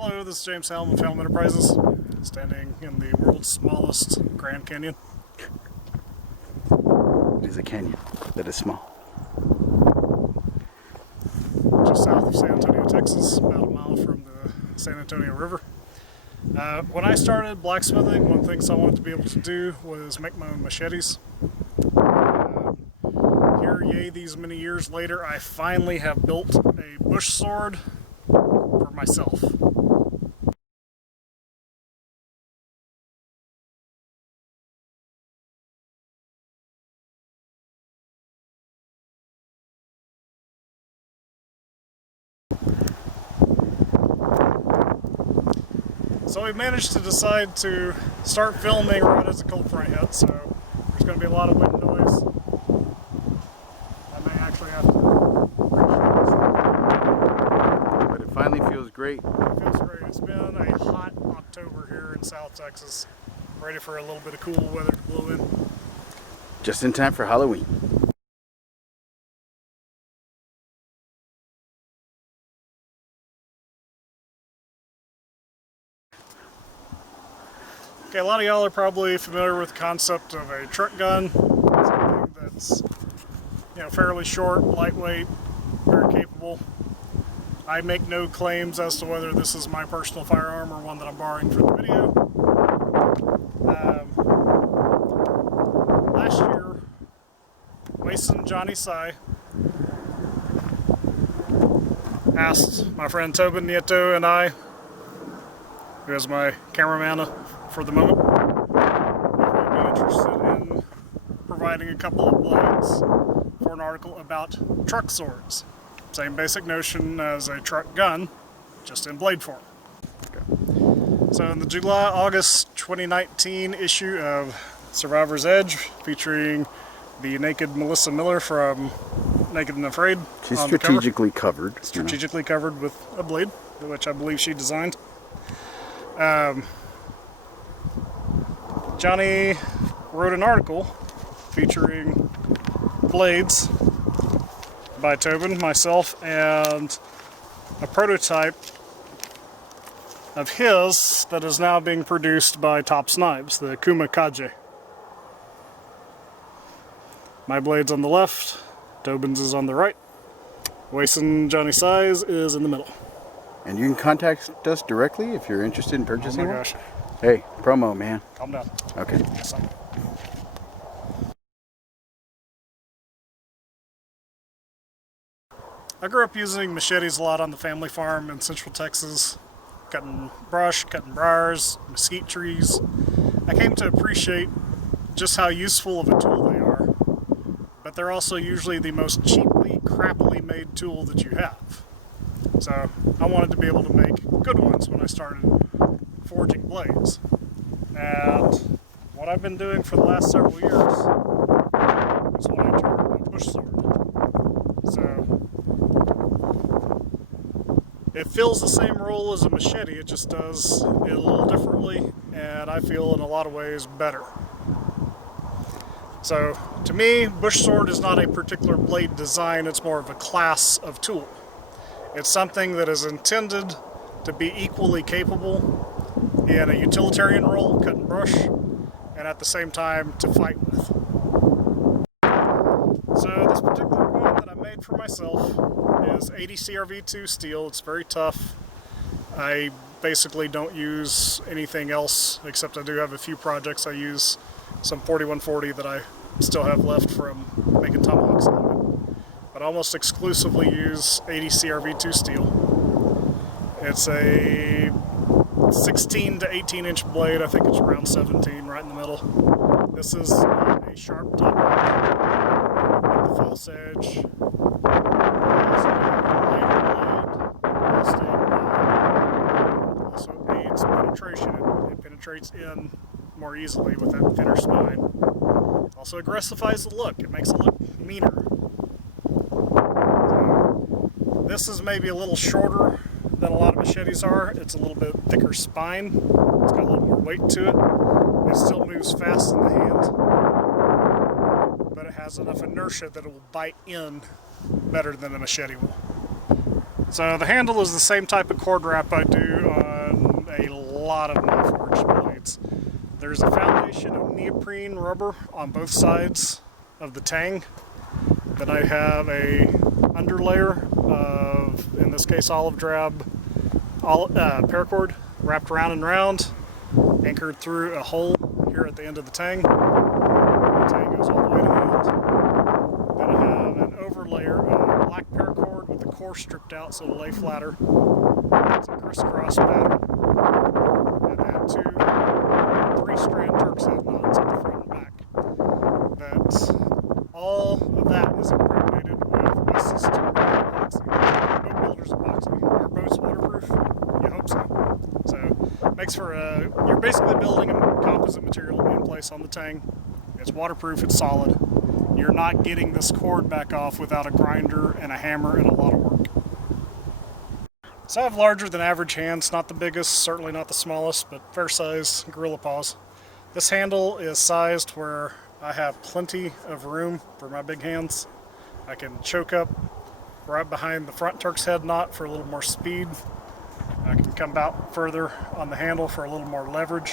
Hello, this is James Helm of Helm Enterprises, standing in the world's smallest Grand Canyon. It is a canyon that is small. Just south of San Antonio, Texas, about a mile from the San Antonio River. When I started blacksmithing, one of the things I wanted to be able to do was make my own machetes. Here, yay, these many years later, I finally have built a bush sword for myself. So we managed to decide to start filming right as the cold front hit, so there's going to be a lot of wind noise. I may actually have to reshoot. But it finally feels great. It feels great. It's been a hot October here in South Texas. Ready for a little bit of cool weather to blow in. Just in time for Halloween. Okay, a lot of y'all are probably familiar with the concept of a truck gun. Something that's, fairly short, lightweight, very capable. I make no claims as to whether this is my personal firearm or one that I'm borrowing for the video. Last year, Wason Johnny Sai asked my friend Tobin Nieto and I, who is my cameraman for the moment, if we'd be interested in providing a couple of blades for an article about truck swords. Same basic notion as a truck gun, just in blade form. Okay. So in the July-August 2019 issue of Survivor's Edge, featuring the naked Melissa Miller from Naked and Afraid. She's strategically covered. Strategically covered with a blade, which I believe she designed. Johnny wrote an article featuring blades by Tobin, myself, and a prototype of his that is now being produced by Tops Knives, the Kuma Kaje. My blade's on the left, Tobin's is on the right, Wason Johnny Sai's is in the middle. And you can contact us directly if you're interested in purchasing one? Oh my gosh. Hey, promo, man. Calm down. Okay. Yes, sir. I grew up using machetes a lot on the family farm in central Texas, cutting brush, cutting briars, mesquite trees. I came to appreciate just how useful of a tool they are, but they're also usually the most cheaply, crappily made tool that you have. So I wanted to be able to make good ones when I started forging blades. And what I've been doing for the last several years is what I term a bush sword. So it fills the same role as a machete, it just does it a little differently, and I feel in a lot of ways better. So to me, bush sword is not a particular blade design, it's more of a class of tool. It's something that is intended to be equally capable in a utilitarian role, cut and brush, and at the same time to fight with. So this particular one that I made for myself is 80 CRV2 steel. It's very tough. I basically don't use anything else, except I do have a few projects. I use some 4140 that I still have left from making tomahawks out of it. But I almost exclusively use 80 CRV2 steel. It's a 16 to 18 inch blade. I think it's around 17, right in the middle. This is a sharp top with the false edge. Also aids penetration. It penetrates in more easily with that thinner spine. Also aggressifies the look. It makes it look meaner. So, this is maybe a little shorter than a lot of machetes are. It's a little bit thicker spine. It's got a little more weight to it. It still moves fast in the hand, but it has enough inertia that it will bite in better than a machete will. So the handle is the same type of cord wrap I do on a lot of my forged blades. There's a foundation of neoprene rubber on both sides of the tang. Then I have a underlayer of, in this case, olive drab paracord wrapped round and round, anchored through a hole here at the end of the tang. The tang goes all the way to the end. Then I have an overlayer of black paracord with the core stripped out so it'll lay flatter. It's a crisscross pattern. And then two 3-strand Turk's head knots at the front and back. That's all of that is impregnated with a system of epoxy. Boat builders epoxy. Our boat's waterproof? You hope so. So makes for you're basically building a composite material in place on the tang. It's waterproof, it's solid. You're not getting this cord back off without a grinder and a hammer and a lot of work. So I have larger than average hands, not the biggest, certainly not the smallest, but fair size gorilla paws. This handle is sized where I have plenty of room for my big hands. I can choke up right behind the front Turk's head knot for a little more speed. I can come out further on the handle for a little more leverage.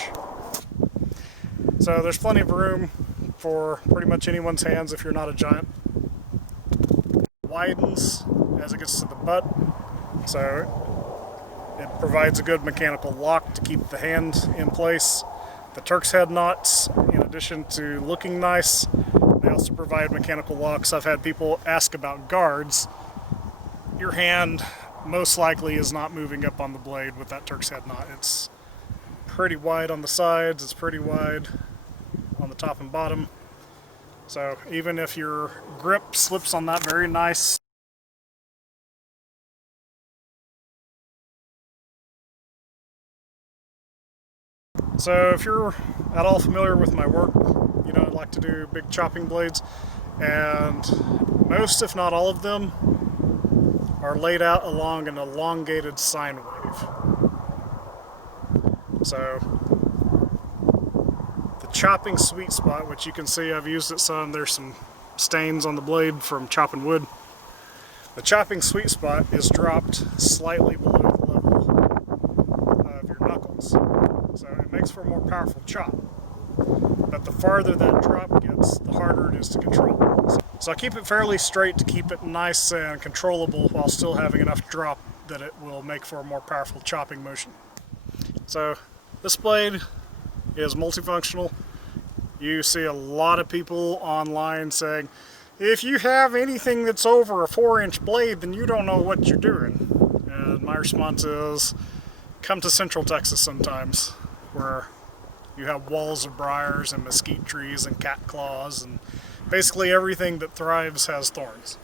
So there's plenty of room for pretty much anyone's hands if you're not a giant. It widens as it gets to the butt, so it provides a good mechanical lock to keep the hand in place. The Turk's head knots, in addition to looking nice, they also provide mechanical locks. I've had people ask about guards. Your hand most likely is not moving up on the blade with that Turk's head knot. It's pretty wide on the sides, it's pretty wide on the top and bottom. So even if your grip slips on that very nice So if you're at all familiar with my work, you know I like to do big chopping blades, and most if not all of them are laid out along an elongated sine wave. So the chopping sweet spot, which you can see I've used it some, there's some stains on the blade from chopping wood. The chopping sweet spot is dropped slightly below the level of your knuckles. So it makes for a more powerful chop. But the farther that drop gets, the harder it is to control. So I keep it fairly straight to keep it nice and controllable while still having enough drop that it will make for a more powerful chopping motion. So this blade is multifunctional. You see a lot of people online saying, if you have anything that's over a 4-inch blade, then you don't know what you're doing. And my response is, come to Central Texas sometimes, where you have walls of briars and mesquite trees and cat claws, and basically everything that thrives has thorns.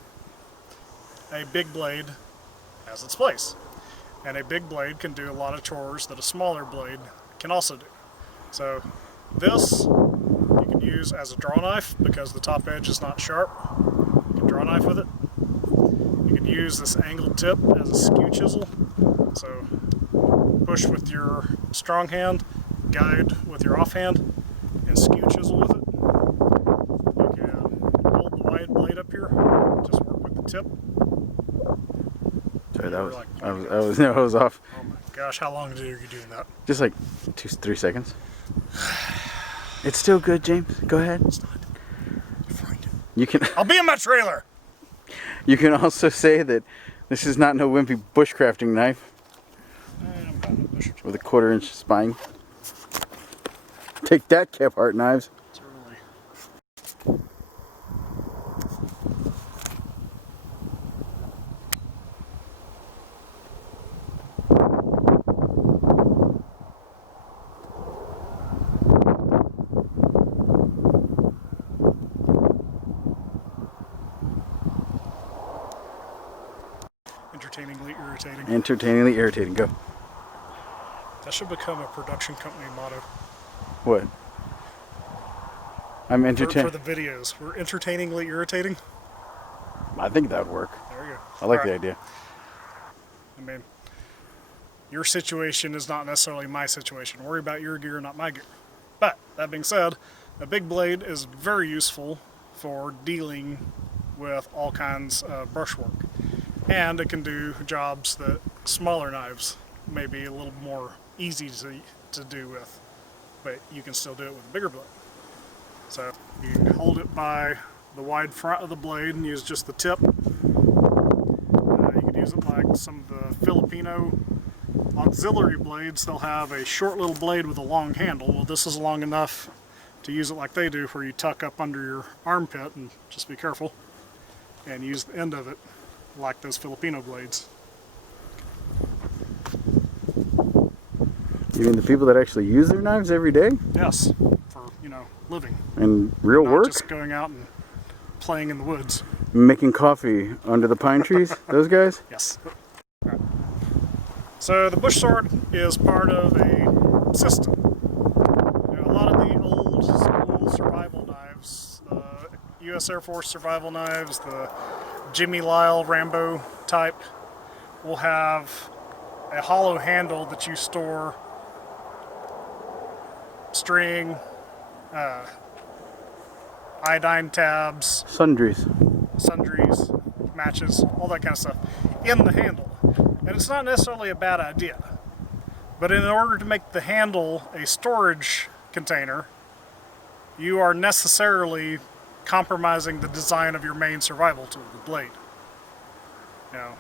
A big blade has its place, and a big blade can do a lot of chores that a smaller blade can also do. So this you can use as a draw knife because the top edge is not sharp. You can draw a knife with it. You can use this angled tip as a skew chisel. So push with your strong hand, guide with your offhand, and skew chisel with it. You can hold the wide blade up here, just work with the tip. Sorry, that was, I was off. Oh my gosh, how long are you doing that? Just like 2-3 seconds. It's still good, James. Go ahead. It's not. You're frightened. You can. I'll be in my trailer. You can also say that this is not no wimpy bushcrafting knife with a 1/4-inch spine. Take that, Kephart knives. Certainly. Entertainingly irritating. Entertainingly irritating. Go. That should become a production company motto. What? I'm For entertained. the videos. We're entertainingly irritating. I think that would work. There you go. I like All the right. idea. I mean, your situation is not necessarily my situation. Worry about your gear, not my gear. But, that being said, a big blade is very useful for dealing with all kinds of brushwork. and it can do jobs that smaller knives may be a little more easy to do with, but you can still do it with a bigger blade. So you can hold it by the wide front of the blade and use just the tip. You can use it like some of the Filipino auxiliary blades. They'll have a short little blade with a long handle. Well, this is long enough to use it like they do, where you tuck up under your armpit, and just be careful, and use the end of it like those Filipino blades. You mean the people that actually use their knives every day? Yes, for, you know, living. And real Not work? just going out and playing in the woods. Making coffee under the pine trees? Those guys? Yes. Right. So the bush sword is part of a system. You know, a lot of the old school survival knives, the U.S. Air Force survival knives, the Jimmy Lyle Rambo type, will have a hollow handle that you store string, iodine tabs, Sundries. sundries, matches, all that kind of stuff in the handle. And it's not necessarily a bad idea, but in order to make the handle a storage container, you are necessarily compromising the design of your main survival tool, the blade. You know,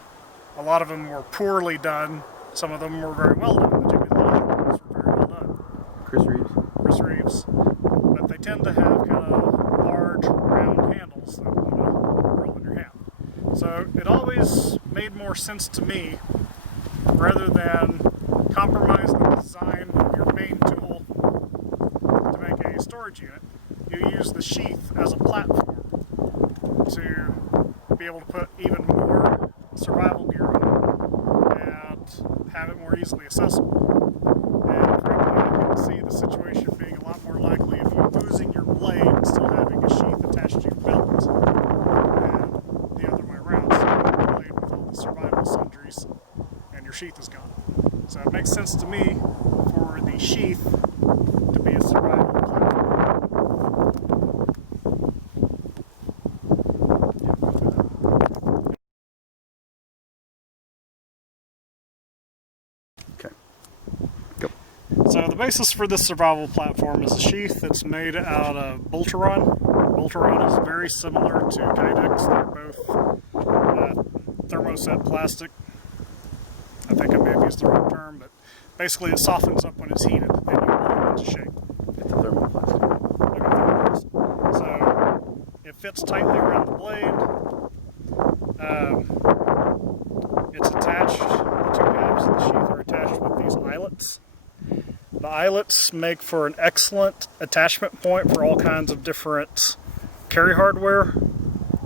a lot of them were poorly done. Some of them were very well done. The Jimmy Lyle ones were very well done. Chris Reeves. Chris Reeves, but they tend to have kind of large, round handles that want to roll in your hand. So it always made more sense to me, rather than compromise the design of your main tool to make a storage unit, you use the sheath as a platform to be able to put even more survival gear on and have it more easily accessible. And frankly, I can see the situation being a lot more likely if you're losing your blade and still having a sheath attached to your belt, and the other way around, so you have a blade with all the survival sundries and your sheath is gone. So it makes sense to me for the sheath to be a survival platform. Okay. Go. So the basis for this survival platform is a sheath that's made out of Boltaron. Boltaron is very similar to Kydex. They're both thermoset plastic. I think I may have used the wrong term, but basically it softens up when it's heated and you roll it into shape. It's a thermoplastic. Okay. So it fits tightly around the blade. It's attached, the two halves of the sheath are attached with these eyelets. The eyelets make for an excellent attachment point for all kinds of different carry hardware.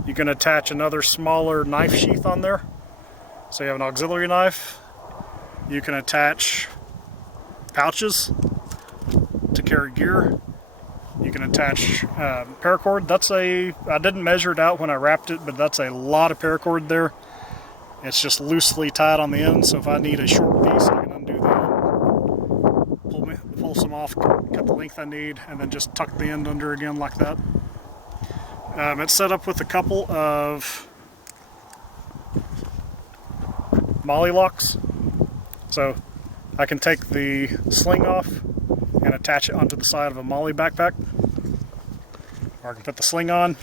You can attach another smaller knife sheath on there. So you have an auxiliary knife. You can attach pouches to carry gear. You can attach paracord. I didn't measure it out when I wrapped it, but that's a lot of paracord there. It's just loosely tied on the end, so if I need a short piece, I can undo that, pull some off, cut the length I need, and then just tuck the end under again like that. It's set up with a couple of molly locks, so I can take the sling off and attach it onto the side of a molly backpack, or I can put the sling on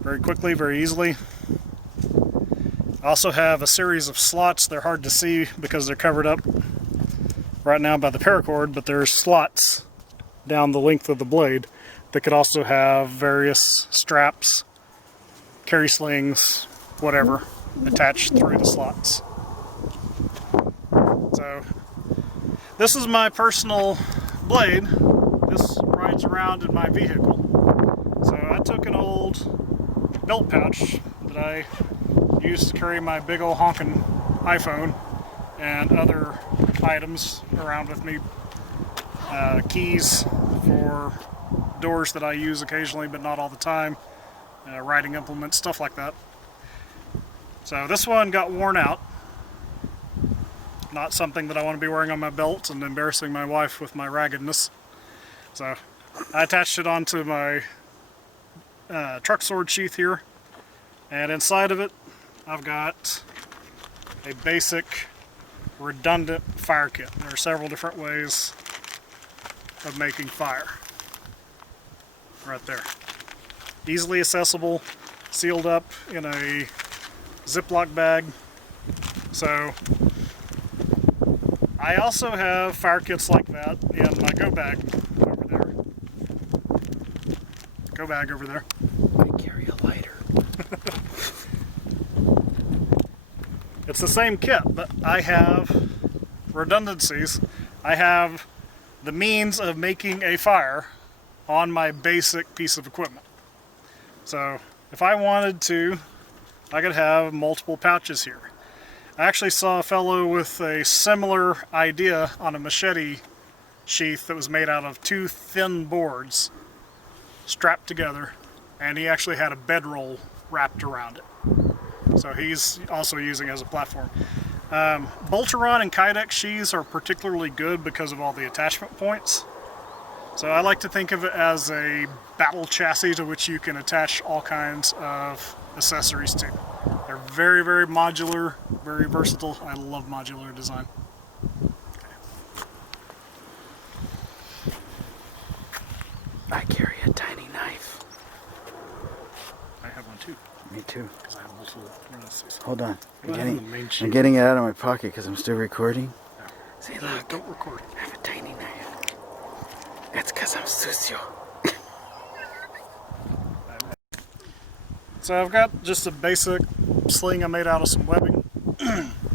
very quickly, very easily. I also have a series of slots. They're hard to see because they're covered up right now by the paracord, but there's slots down the length of the blade that could also have various straps, carry slings, whatever, attached through the slots. So this is my personal blade. This rides around in my vehicle. So I took an old belt pouch that I used to carry my big old honking iPhone and other items around with me. Keys for doors that I use occasionally but not all the time. Writing implements, stuff like that. So this one got worn out. Not something that I want to be wearing on my belt and embarrassing my wife with my raggedness. So I attached it onto my truck sword sheath here, and inside of it I've got a basic redundant fire kit. There are several different ways of making fire. Right there. Easily accessible, sealed up in a Ziploc bag. So I also have fire kits like that in my go bag over there. Go bag over there. I carry a lighter. It's the same kit, but I have redundancies. I have the means of making a fire on my basic piece of equipment. So if I wanted to, I could have multiple pouches here. I actually saw a fellow with a similar idea on a machete sheath that was made out of two thin boards strapped together, and he actually had a bedroll wrapped around it. So he's also using it as a platform. Bolteron and Kydex sheaths are particularly good because of all the attachment points. So I like to think of it as a battle chassis to which you can attach all kinds of accessories to. They're very, very modular, very versatile. I love modular design. I carry a tiny knife. I have one too. Me too. Because I have multiple redundancies. Hold on. Well, I'm getting it out of my pocket because I'm still recording. Yeah. See, No, look. don't record. I have a tiny knife. That's because I'm sucio. So I've got just a basic sling I made out of some webbing.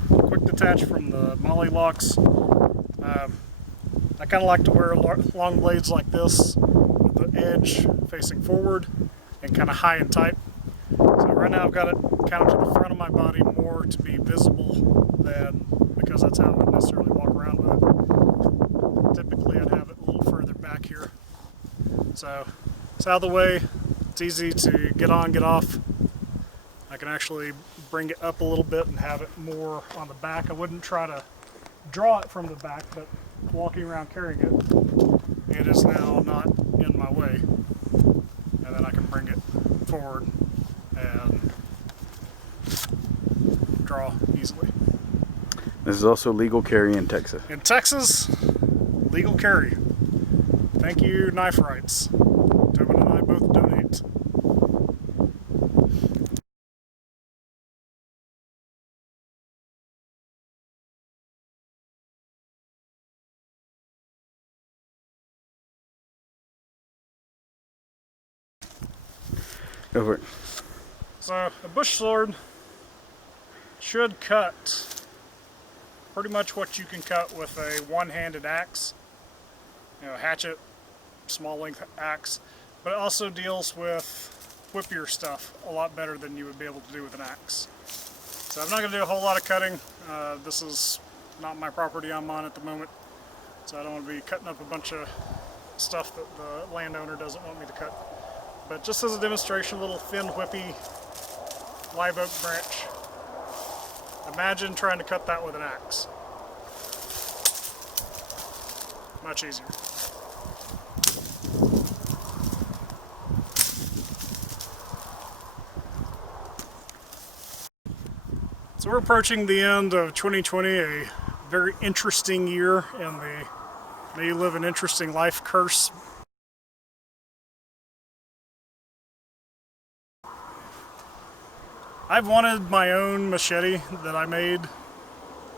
Quick detach from the molly locks. I kind of like to wear long blades like this with the edge facing forward and kind of high and tight. So right now I've got it kind of to the front of my body more to be visible than because that's how I would necessarily walk around with it. Typically I'd have it a little further back here. So it's out of the way. It's easy to get on, get off. I can actually bring it up a little bit and have it more on the back. I wouldn't try to draw it from the back, but walking around carrying it, it is now not in my way. And then I can bring it forward and draw easily. This is also legal carry in Texas. In Texas, legal carry. Thank you, Knife Rights. Tobin and I both donate. Go for it. So a bush sword should cut pretty much what you can cut with a one-handed axe. You know, hatchet, small length axe, but it also deals with whippier stuff a lot better than you would be able to do with an axe. So I'm not going to do a whole lot of cutting. This is not my property I'm on at the moment, so I don't want to be cutting up a bunch of stuff that the landowner doesn't want me to cut. But just as a demonstration, a little thin whippy live oak branch. Imagine trying to cut that with an axe. Much easier. So we're approaching the end of 2020, a very interesting year in the May You Live an Interesting Life curse. I've wanted my own machete that I made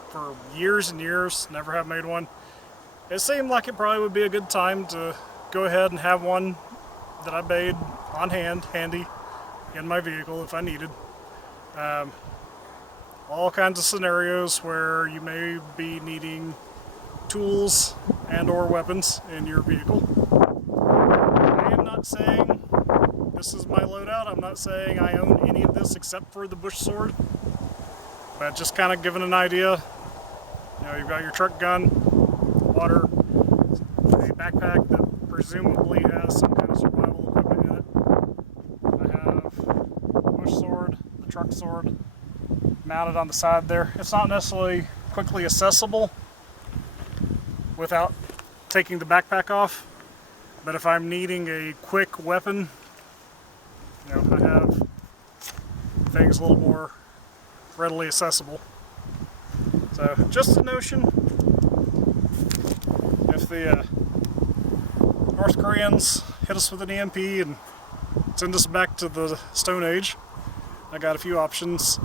for years and years, never have made one. It seemed like it probably would be a good time to go ahead and have one that I made on hand, handy, in my vehicle if I needed. All kinds of scenarios where you may be needing tools and or weapons in your vehicle. I am not saying this is my loadout. I'm not saying I own any of this except for the bush sword, but just kind of giving an idea. You know, you've got your truck gun, water, a backpack that presumably has some kind of survival equipment in it. I have the bush sword, the truck sword, mounted on the side there. It's not necessarily quickly accessible without taking the backpack off, but if I'm needing a quick weapon, you know, I have things a little more readily accessible. So just a notion, if the North Koreans hit us with an EMP and send us back to the Stone Age, I got a few options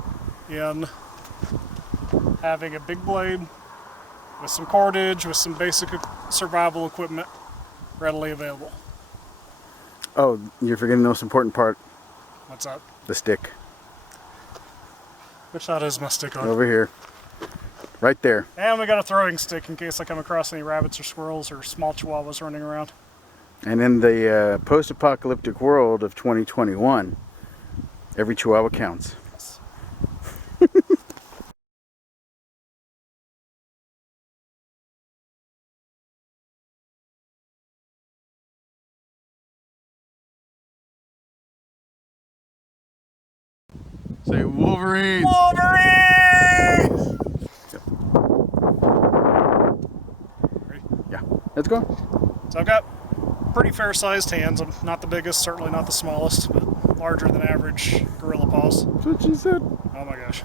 in having a big blade with some cordage, with some basic survival equipment readily available. Oh, you're forgetting the most important part. What's that? The stick. Which side is my stick on? Over here. Right there. And we got a throwing stick in case I come across any rabbits or squirrels or small chihuahuas running around. And in the post-apocalyptic world of 2021, every chihuahua counts. Yes. Say Wolverine! Wolverine! Ready? Yeah. Let's go. So I've got pretty fair-sized hands. I'm not the biggest, certainly not the smallest, but larger than average gorilla paws. That's what she said. Oh my gosh.